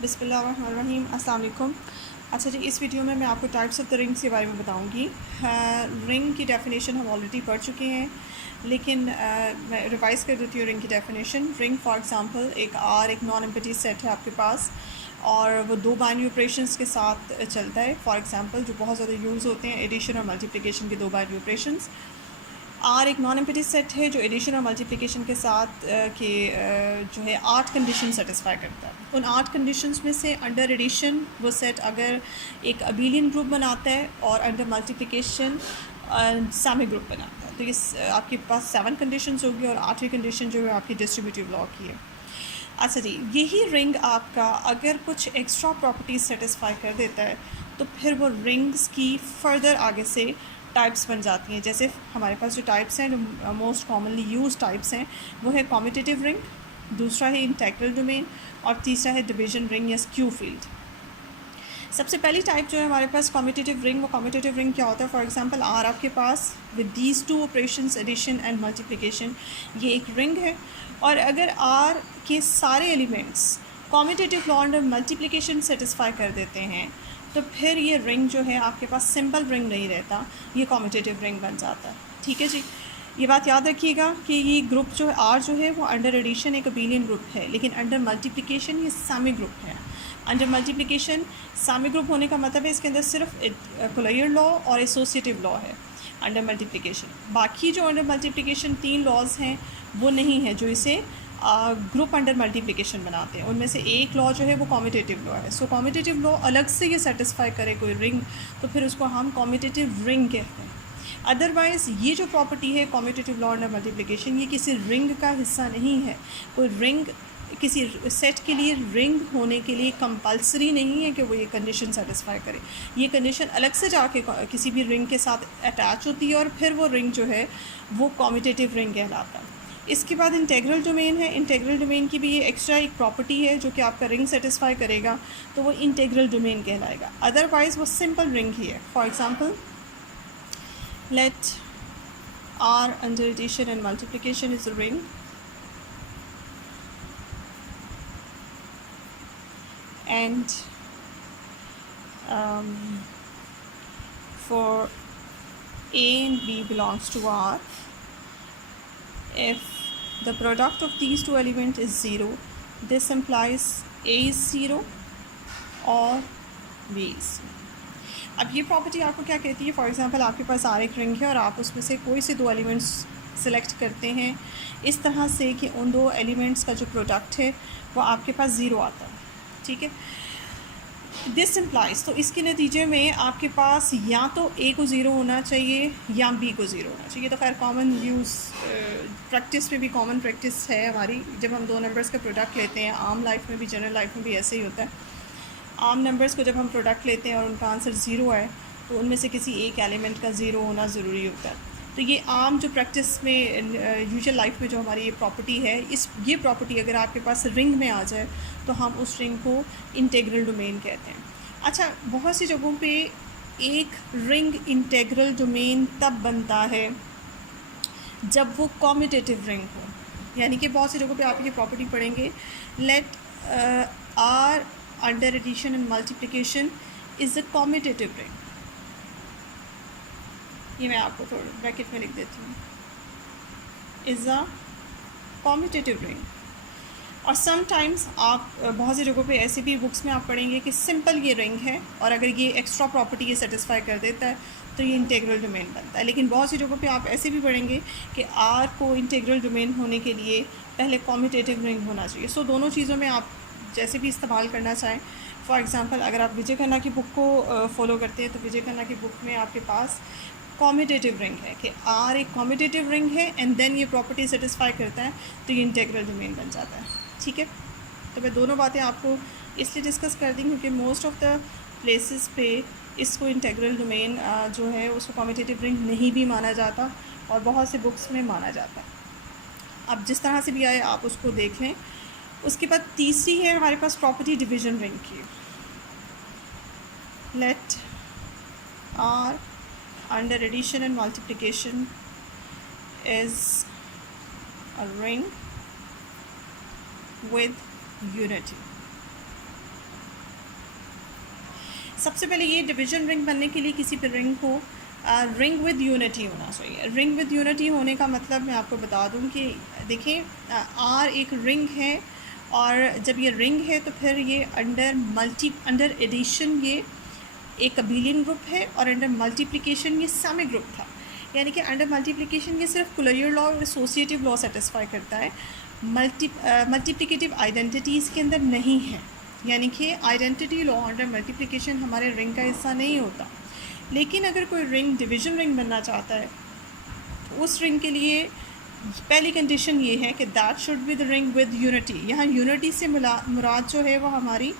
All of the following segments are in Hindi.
बिस्मिल्लाहिर्रहमानिर्रहीम, अस्सलाम वालेकुम। अच्छा जी, इस वीडियो में मैं आपको टाइप्स ऑफ द रिंग्स के बारे में बताऊंगी। रिंग की डेफिनेशन हम ऑलरेडी पढ़ चुके हैं, लेकिन मैं रिवाइज़ कर देती हूँ रिंग की डेफिनेशन। रिंग फॉर एग्जांपल एक आर एक नॉन एम्प्टी सेट है आपके पास और वो दो बाइनरी ऑपरेशंस के साथ चलता है। फॉर एग्जांपल जो बहुत ज़्यादा यूज़ होते हैं एडिशन और मल्टीप्लिकेशन के दो बाइनरी ऑपरेशंस। आर एक नॉन एम्प्टी सेट है जो एडिशन और मल्टीप्लिकेशन के साथ जो है 8 कंडीशन सेटिस्फाई करता है। उन 8 कंडीशंस में से अंडर एडिशन वो सेट अगर एक अबेलियन ग्रुप बनाता है और अंडर मल्टीप्लिकेशन सैमी ग्रुप बनाता है, तो ये आपके पास 7 कंडीशंस होगी और 8वीं कंडीशन जो है आपकी डिस्ट्रीब्यूटिव लॉ की है। अच्छा जी, यही रिंग आपका अगर कुछ एक्स्ट्रा प्रॉपर्टीज सेटिस्फाई कर देता है तो फिर वो रिंग्स की फर्दर आगे से टाइप्स बन जाती हैं। जैसे हमारे पास जो टाइप्स हैं, जो मोस्ट कॉमनली यूज टाइप्स हैं, वो है कॉम्यूटेटिव रिंग, दूसरा है इंटेग्रल डोमेन और तीसरा है डिवीजन रिंग या स्क्यू फील्ड। सबसे पहली टाइप जो है हमारे पास कॉम्यूटेटिव रिंग। वो कॉम्यूटेटिव रिंग क्या होता है? फॉर एग्जांपल आर आपके पास with these two operations addition and multiplication, ये एक रिंग है। और अगर आर के सारे elements commutative law under multiplication satisfy कर देते हैं तो फिर ये रिंग जो है आपके पास सिंपल रिंग नहीं रहता, ये कॉम्यूटेटिव रिंग बन जाता है। ठीक है जी, ये बात याद रखिएगा कि ये ग्रुप जो है आर जो है वो अंडर एडिशन एक अबेलियन ग्रुप है, लेकिन अंडर मल्टीप्लिकेशन ये सैमी ग्रुप है। अंडर मल्टीप्लिकेशन सैमी ग्रुप होने का मतलब है इसके अंदर सिर्फ कोलेयर लॉ और एसोसिएटिव लॉ है अंडर मल्टीप्लिकेशन। बाकी जो अंडर मल्टीप्लिकेशन 3 लॉज हैं वो नहीं है जो इसे ग्रुप अंडर मल्टीप्लिकेशन बनाते हैं। उनमें से एक लॉ जो है वो कॉम्यूटेटिव लॉ है। सो कॉम्यूटेटिव लॉ अलग से ये सेटिस्फाई करे कोई रिंग तो फिर उसको हम कॉम्यूटेटिव रिंग कहते हैं। अदरवाइज़ ये जो प्रॉपर्टी है कॉम्यूटेटिव लॉ अंडर मल्टीप्लिकेशन, ये किसी रिंग का हिस्सा नहीं है। कोई रिंग किसी सेट के लिए रिंग होने के लिए कंपल्सरी नहीं है कि वो ये कंडीशन सेटिस्फाई करे। ये कंडीशन अलग से जाके किसी भी रिंग के साथ अटैच होती है और फिर वो रिंग जो है वो कॉम्यूटेटिव रिंग कहलाता है। इसके बाद इंटेग्रल डोमेन है। इंटेग्रल डोमेन की भी ये एक्स्ट्रा एक प्रॉपर्टी है जो कि आपका रिंग सेटिस्फाई करेगा, तो वो इंटेग्रल डोमेन कहलाएगा। अदरवाइज़ वो सिंपल रिंग ही है। For example let R under addition and multiplication is a ring and for A and B belongs to R, if the product of these two elements is 0, this implies A is 0 or B is 0. अब ये प्रॉपर्टी आपको क्या कहती है? फॉर एग्जांपल आपके पास आर एक रिंग है और आप उसमें से कोई से दो एलिमेंट्स सेलेक्ट करते हैं इस तरह से कि उन दो एलिमेंट्स का जो प्रोडक्ट है वो आपके पास 0 आता है। ठीक है, दिस इम्प्लाइज, तो इसके नतीजे में आपके पास या तो ए को 0 होना चाहिए या बी को 0 होना चाहिए। तो खैर कॉमन यूज़ प्रैक्टिस में भी कॉमन प्रैक्टिस है हमारी, जब हम दो नंबर्स का प्रोडक्ट लेते हैं, आम लाइफ में भी जनरल लाइफ में भी ऐसे ही होता है। आम नंबर्स को जब हम प्रोडक्ट लेते हैं और उनका आंसर 0 है तो उनमें से किसी एक एलिमेंट का 0 होना ज़रूरी होता है। तो ये आम जो प्रैक्टिस में यूजुअल लाइफ में जो हमारी ये प्रॉपर्टी है, ये प्रॉपर्टी अगर आपके पास रिंग में आ जाए तो हम उस रिंग को इंटेग्रल डोमेन कहते हैं। अच्छा, बहुत सी जगहों पे एक रिंग इंटेग्रल डोमेन तब बनता है जब वो कॉम्यूटेटिव रिंग हो, यानी कि बहुत सी जगहों पे आप ये प्रॉपर्टी पढ़ेंगे, let R under addition and multiplication is a commutative ring. ये मैं आपको थोड़ा ब्रैकेट में लिख देती हूँ, इज़ अ कॉम्यूटेटिव रिंग। और समटाइम्स आप बहुत सी जगहों पे ऐसी भी बुक्स में आप पढ़ेंगे कि सिंपल ये रिंग है और अगर ये एक्स्ट्रा प्रॉपर्टी ये सेटिस्फाई कर देता है तो ये इंटेग्रल डोमेन बनता है। लेकिन बहुत सी जगहों पे आप ऐसे भी पढ़ेंगे कि आर को इंटेग्रल डोमेन होने के लिए पहले कॉम्यूटेटिव रिंग होना चाहिए। सो दोनों चीज़ों में आप जैसे भी इस्तेमाल करना चाहें। फॉर एग्ज़ाम्पल अगर आप विजय खन्ना की बुक को फॉलो करते हैं तो विजय खन्ना की बुक में आपके पास कॉम्यूटेटिव रिंग है कि आर एक कॉम्यूटेटिव रिंग है एंड देन ये प्रॉपर्टी सेटिस्फाई करता है तो ये इंटेग्रल डोमेन बन जाता है। ठीक है, तो मैं दोनों बातें आपको इसलिए डिस्कस कर दी क्योंकि मोस्ट ऑफ द प्लेसेस पे इसको इंटेग्रल डोमेन जो है उसको कॉम्यूटेटिव रिंग नहीं भी माना जाता और बहुत से बुक्स में माना जाता है। अब जिस तरह से भी आए आप उसको देख लें। उसके बाद तीसरी है हमारे पास प्रॉपर्टी डिवीजन रिंग की। Let R under addition and multiplication is a ring with unity. सबसे पहले ये डिवीजन रिंग बनने के लिए किसी भी रिंग को रिंग विद यूनिटी होना चाहिए। रिंग विद यूनिटी होने का मतलब मैं आपको बता दूं कि देखिए आर एक रिंग है, और जब ये रिंग है तो फिर ये अंडर एडिशन ये एक अबेलियन ग्रुप है, और अंडर मल्टीप्लिकेशन ये सम ग्रुप था। यानी कि अंडर मल्टीप्लिकेशन ये सिर्फ कुलरियर लॉ और एसोसिएटिव लॉ सेटिस्फाई करता है, मल्टीप्लिकेटिव आइडेंटिटीज़ के अंदर नहीं है। यानी कि आइडेंटिटी लॉ अंडर मल्टीप्लिकेशन हमारे रिंग का हिस्सा नहीं होता। लेकिन अगर कोई रिंग डिवीजन रिंग बनना चाहता है तो उस रिंग के लिए पहली कंडीशन ये है कि that should be the ring with unity. यहाँ यूनिटी से मुराद जो है वो हमारी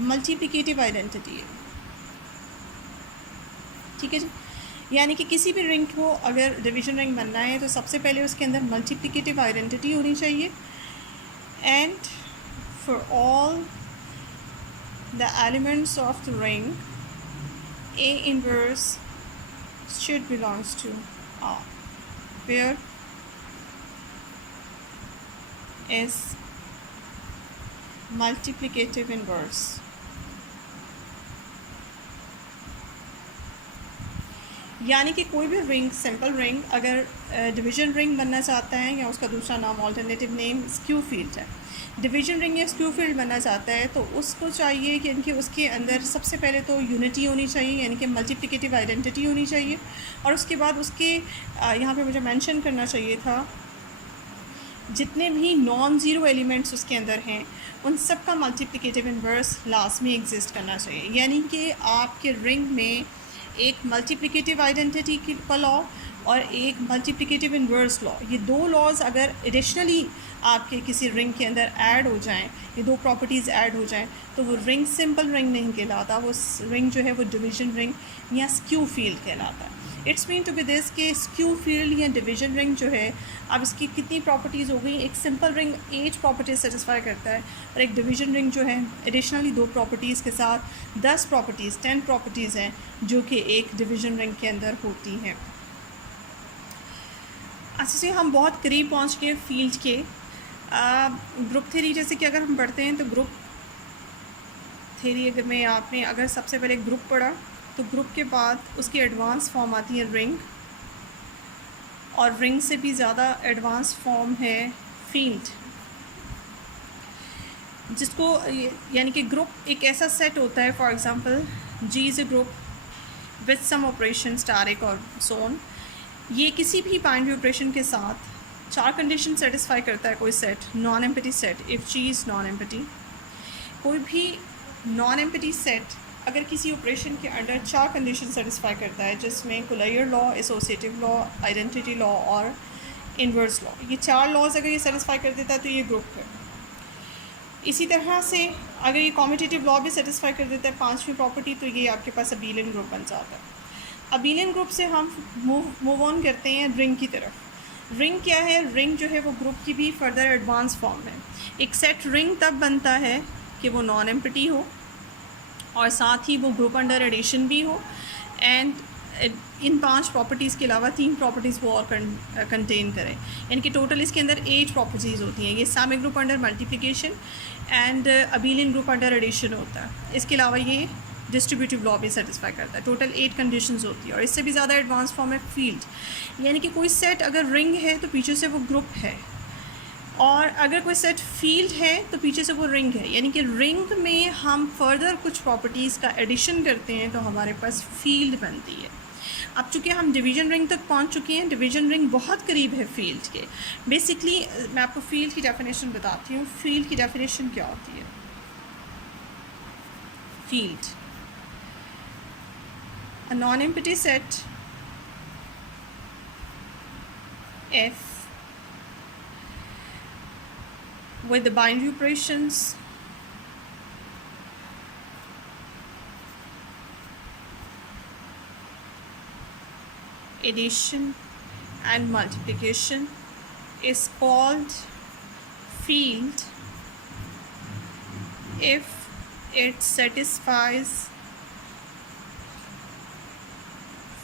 मल्टीप्लिकेटिव आइडेंटिटी है, ठीक है जी। यानी कि किसी भी रिंग को अगर डिवीजन रिंग बनना है तो सबसे पहले उसके अंदर मल्टीप्लिकेटिव आइडेंटिटी होनी चाहिए, and for all the elements of the ring A inverse should belongs to R, where is multiplicative inverse। यानी कि कोई भी रिंग, सिंपल रिंग अगर डिवीजन रिंग बनना चाहता है, या उसका दूसरा नाम ऑल्टरनेटिव नेम स्क्यू फील्ड है, डिवीजन रिंग या स्क्यू फील्ड बनना चाहता है तो उसको चाहिए कि इनके उसके अंदर सबसे पहले तो यूनिटी होनी चाहिए, यानी कि मल्टीप्लिकेटिव आइडेंटिटी होनी चाहिए, और उसके बाद उसके यहाँ पे मुझे मेंशन करना चाहिए था जितने भी नॉन ज़ीरो एलिमेंट्स उसके अंदर हैं उन सब का मल्टीप्लिकेटिव इन्वर्स लाजमी एग्जिस्ट करना चाहिए। यानी कि आपके रिंग में एक मल्टीप्लिकेटिव आइडेंटिटी का लॉ और एक मल्टीप्लिकेटिव इन्वर्स लॉ, ये दो लॉज अगर एडिशनली आपके किसी रिंग के अंदर ऐड हो जाएं, ये दो प्रॉपर्टीज़ ऐड हो जाएं, तो वो रिंग सिंपल रिंग नहीं कहलाता, वो रिंग जो है वो डिवीजन रिंग या स्क्यू फील्ड कहलाता है। It's mean to be this के स्क्यू फील्ड या डिवीजन रिंग जो है, अब इसकी कितनी प्रॉपर्टीज़ हो गई, एक सिंपल रिंग 8 प्रॉपर्टीज सेटिस्फाई करता है, और एक डिवीजन रिंग जो है एडिशनली 2 प्रॉपर्टीज़ के साथ 10 प्रॉपर्टीज़ हैं जो कि एक डिवीजन रिंग के अंदर होती हैं। अच्छा से हम बहुत करीब पहुंच गए फील्ड के। ग्रुप थ्योरी जैसे कि अगर हम पढ़ते हैं तो ग्रुप थ्योरी अगर में आपने अगर सबसे पहले ग्रुप पढ़ा तो ग्रुप के बाद उसकी एडवांस फॉर्म आती है रिंग, और रिंग से भी ज़्यादा एडवांस फॉर्म है फील्ड, जिसको यानी कि ग्रुप एक ऐसा सेट होता है, for example G is a group with some operation asterisk और सोन। ये किसी भी बाइनरी ऑपरेशन के साथ 4 कंडीशन सेटिस्फाई करता है कोई set, non empty set, if G is non empty. कोई भी नॉन एम्पटी सेट अगर किसी ऑपरेशन के अंडर 4 कंडीशन सेटिस्फाई करता है, जिसमें closure law, associative law, identity law और इन्वर्स लॉ, ये 4 लॉज अगर ये सेटिस्फाई कर देता है तो ये ग्रुप है। इसी तरह से अगर ये कॉम्यूटेटिव लॉ भी सेटिस्फाई कर देता है 5वीं प्रॉपर्टी, तो ये आपके पास अबेलियन ग्रुप बन जाता है। अबेलियन ग्रुप से हम मूव ऑन करते हैं रिंग की तरफ। रिंग क्या है? रिंग जो है वो ग्रुप की भी फर्दर एडवांस फॉर्म है। एक सेट रिंग तब बनता है कि वो नॉन एम्पटी हो और साथ ही वो ग्रुप अंडर एडिशन भी हो, एंड इन 5 प्रॉपर्टीज़ के अलावा 3 प्रॉपर्टीज़ वो और कंटेन करें। यानी कि टोटल इसके अंदर 8 प्रॉपर्टीज़ होती हैं। ये same group under multiplication and abelian group under addition होता है। इसके अलावा ये डिस्ट्रीब्यूटिव लॉ भी सेटिस्फाई करता है। टोटल 8 कंडीशंस होती है, और इससे भी ज़्यादा एडवांस फॉर्म है फील्ड। यानी कि कोई सेट अगर रिंग है तो पीछे से वो ग्रुप है, और अगर कोई सेट फील्ड है तो पीछे से वो रिंग है। यानी कि रिंग में हम फर्दर कुछ प्रॉपर्टीज़ का एडिशन करते हैं तो हमारे पास फील्ड बनती है। अब चूँकि हम डिवीजन रिंग तक पहुंच चुके हैं, डिवीजन रिंग बहुत करीब है फील्ड के। बेसिकली मैं आपको फील्ड की डेफिनेशन बताती हूँ। फील्ड की डेफिनेशन क्या होती है? Field a non-empty set F with the binary operations addition and multiplication is called field if it satisfies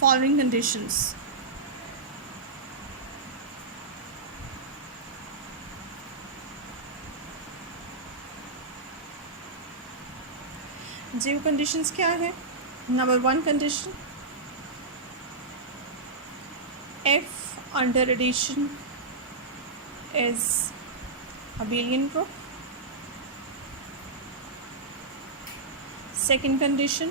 following conditions. जी वो कंडीशंस क्या है? Number one condition, F under addition is abelian group. Second condition,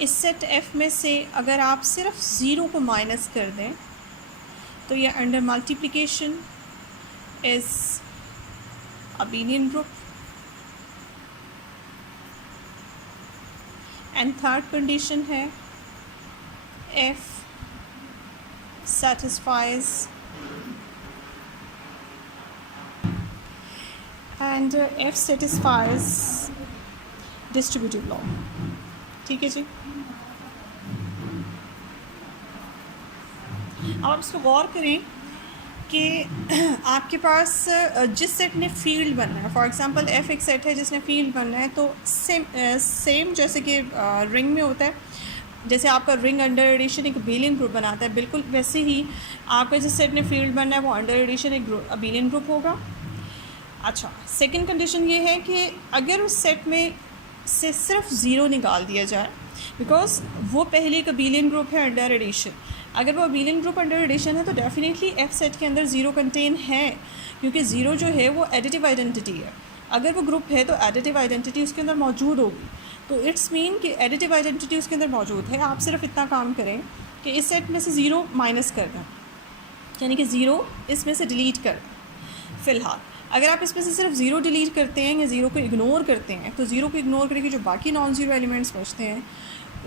इस सेट F में से अगर आप सिर्फ ज़ीरो को माइनस कर दें तो ये under multiplication is abelian group. And third condition है F satisfies डिस्ट्रीब्यूटिव लॉ. ठीक है जी. अब आप इसको गौर करें कि आपके पास जिस सेट ने फील्ड बनना है, फॉर एग्जांपल F एक सेट है जिसने फील्ड बनना है, तो सेम जैसे कि रिंग में होता है, जैसे आपका रिंग अंडर एडिशन एक abelian ग्रुप बनाता है, बिल्कुल वैसे ही आपका जिस सेट ने फील्ड बनना है वो अंडर एडिशन एक abelian ग्रुप होगा. अच्छा, सेकंड कंडीशन ये है कि अगर उस सेट में से सिर्फ ज़ीरो निकाल दिया जाए, बिकॉज वो पहले एक abelian ग्रुप है अंडर एडिशन. अगर वो abelian ग्रुप अंडर एडिशन है तो डेफिनेटली F सेट के अंदर ज़ीरो कंटेन है, क्योंकि ज़ीरो जो है वो एडिटिव आइडेंटिटी है. अगर वो ग्रुप है तो एडिटिव आइडेंटिटी उसके अंदर मौजूद होगी. तो इट्स मीन कि एडिटिव आइडेंटिटी उसके अंदर मौजूद है. आप सिर्फ इतना काम करें कि इस सेट में से ज़ीरो माइनस कर दें, यानी कि ज़ीरो इसमें से डिलीट कर दें. फ़िलहाल अगर आप इसमें से सिर्फ ज़ीरो डिलीट करते हैं या ज़ीरो को इग्नोर करते हैं, तो ज़ीरो को इग्नोर करके जो बाकी नॉन ज़ीरो एलिमेंट्स बचते हैं,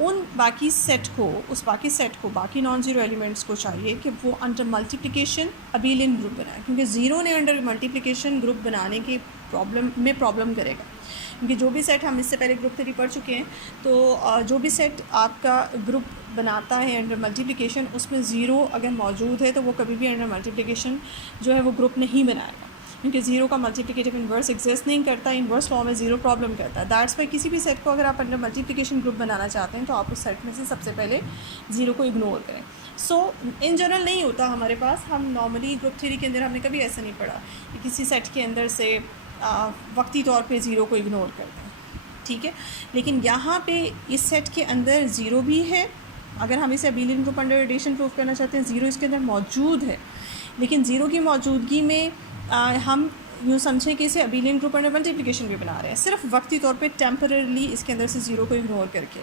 उन बाकी सेट को, उस बाकी सेट को, बाकी नॉन ज़ीरो एलिमेंट्स को चाहिए कि वो अंडर मल्टीप्लिकेशन abelian ग्रुप बनाए, क्योंकि ज़ीरो ने अंडर मल्टीप्लिकेशन ग्रुप बनाने की प्रॉब्लम करेगा. क्योंकि जो भी सेट हम इससे पहले ग्रुप थ्योरी पढ़ चुके हैं, तो जो भी सेट आपका ग्रुप बनाता है अंडर मल्टीप्लिकेशन, उसमें ज़ीरो अगर मौजूद है तो वो कभी भी अंडर मल्टीप्लिकेशन जो है वो ग्रुप नहीं बनाएगा, क्योंकि ज़ीरो का मल्टीप्लिकेटिव इन्वर्स एग्जिस्ट नहीं करता. इन्वर्स लॉ में ज़ीरो प्रॉब्लम करता है. दैट्स वाई किसी भी सेट को अगर आप अंडर मल्टीप्लिकेशन ग्रुप बनाना चाहते हैं तो आप उस सेट में से सबसे पहले ज़ीरो को इग्नोर करें. सो इन जनरल नहीं होता हमारे पास. हम नॉर्मली ग्रुप थ्योरी के अंदर हमने कभी ऐसा नहीं पढ़ा कि किसी सेट के अंदर से वक्ती तौर पे ज़ीरो को इग्नोर कर दें. ठीक है, लेकिन यहाँ पे इस सेट के अंदर ज़ीरो भी है. अगर हम इसे abelian group under addition prove करना चाहते हैं, ज़ीरो इसके अंदर मौजूद है, लेकिन ज़ीरो की मौजूदगी में हम यूँ समझें कि इसे abelian ग्रुप अंडर मल्टीप्लिकेशन भी बना रहे हैं, सिर्फ वक्ती तौर पे टेम्पररीली इसके अंदर से ज़ीरो को इग्नोर करके.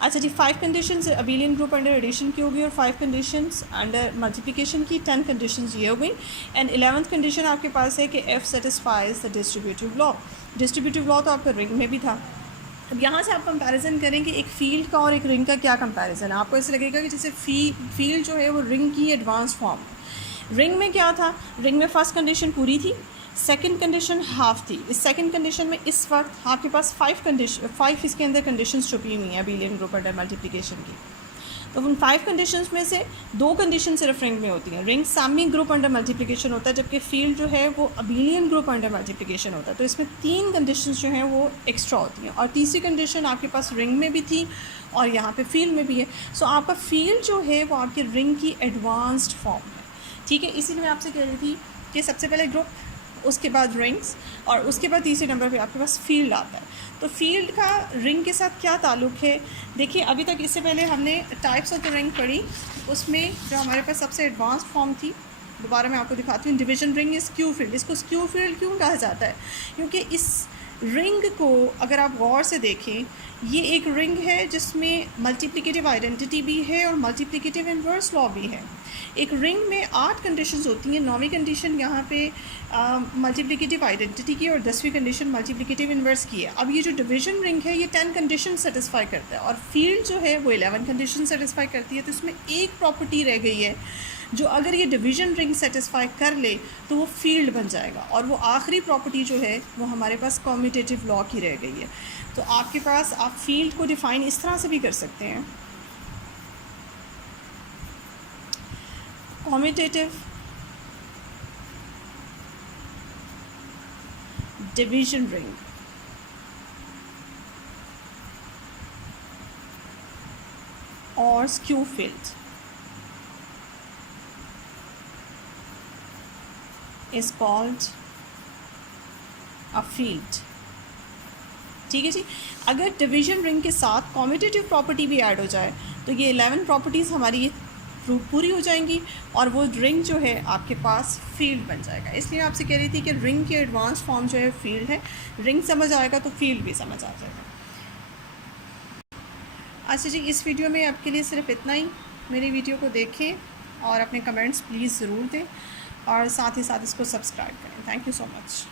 अच्छा जी, 5 conditions abelian group under addition की होगी और 5 कंडीशंस अंडर मल्टीप्लिकेशन की. 10 कंडीशंस ये हो गई. एंड 11th कंडीशन आपके पास है कि F satisfies the distributive law. Distributive law तो आपका रिंग में भी था. अब यहाँ से आप कंपैरिजन करें कि एक फील्ड का और एक रिंग का क्या कंपैरिजन है. आपको ऐसे लगेगा कि जैसे फील्ड जो है वो रिंग की एडवांस फॉर्म. रिंग में क्या था, रिंग में फर्स्ट कंडीशन पूरी थी, सेकंड कंडीशन हाफ थी. इस सेकंड कंडीशन में इस वक्त आपके पास 5 इसके अंदर कंडीशंस छुपी हुई हैं abelian ग्रुप अंडर मल्टीप्लिकेशन की. तो उन 5 कंडीशंस में से 2 कंडीशन सिर्फ रिंग में होती हैं. Ring semi group under multiplication होता है, जबकि फील्ड जो है वो abelian ग्रुप अंडर मल्टीप्लिकेशन होता है. तो इसमें 3 कंडीशंस जो हैं वो एक्स्ट्रा होती हैं, और तीसरी कंडीशन आपके पास रिंग में भी थी और यहाँ पे फील्ड में भी है. सो आपका फील्ड जो है वो आपकी रिंग की एडवांस्ड फॉर्म है. ठीक है, इसीलिए मैं आपसे कह रही थी कि सबसे पहले ग्रुप, उसके बाद रिंग्स, और उसके बाद तीसरे नंबर पे आपके पास फील्ड आता है. तो फील्ड का रिंग के साथ क्या ताल्लुक़ है? देखिए, अभी तक इससे पहले हमने टाइप्स ऑफ द रिंग पढ़ी. उसमें जो हमारे पास सबसे एडवांस फॉर्म थी, दोबारा मैं आपको दिखाती हूँ. Division ring is skew field. इसको स्क्यू फील्ड क्यों कहा जाता है? क्योंकि इस रिंग को अगर आप गौर से देखें, ये एक रिंग है जिसमें मल्टीप्लिकेटिव आइडेंटिटी भी है और मल्टीप्लिकेटिव इन्वर्स लॉ भी है. एक रिंग में 8 कंडीशंस होती हैं. 9वीं कंडीशन यहाँ पे मल्टीप्लिकेटिव आइडेंटिटी की और 10वीं कंडीशन मल्टीप्लिकेटिव इन्वर्स की है. अब ये जो डिवीजन रिंग है ये 10 कंडीशन सेटिस्फाई करता है, और फील्ड जो है वो 11 कंडीशन सेटिस्फाई करती है. तो इसमें एक प्रॉपर्टी रह गई है जो अगर ये डिवीजन रिंग सेटिस्फाई कर ले तो वो फील्ड बन जाएगा, और वो आखिरी प्रॉपर्टी जो है वो हमारे पास कम्यूटेटिव लॉ की रह गई है. तो आपके पास, आप फील्ड को डिफ़ाइन इस तरह से भी कर सकते हैं, कम्यूटेटिव डिवीजन रिंग और skew field is called a field. ठीक है जी। अगर डिवीज़न रिंग के साथ कॉम्यूटेटिव प्रॉपर्टी भी ऐड हो जाए तो ये 11 प्रॉपर्टीज़ हमारी ये पूरी हो जाएंगी और वो रिंग जो है आपके पास फील्ड बन जाएगा। इसलिए आपसे कह रही थी कि रिंग की एडवांस फॉर्म जो है फील्ड है। रिंग समझ आएगा तो फील्ड भी समझ आ जाएगा। अच्छा जी, इस वीडियो में आपके लिए सिर्फ इतना ही। मेरी वीडियो को देखें और अपने कमेंट्स प्लीज़ ज़रूर दें और साथ ही साथ इसको सब्सक्राइब करें। Thank you so much.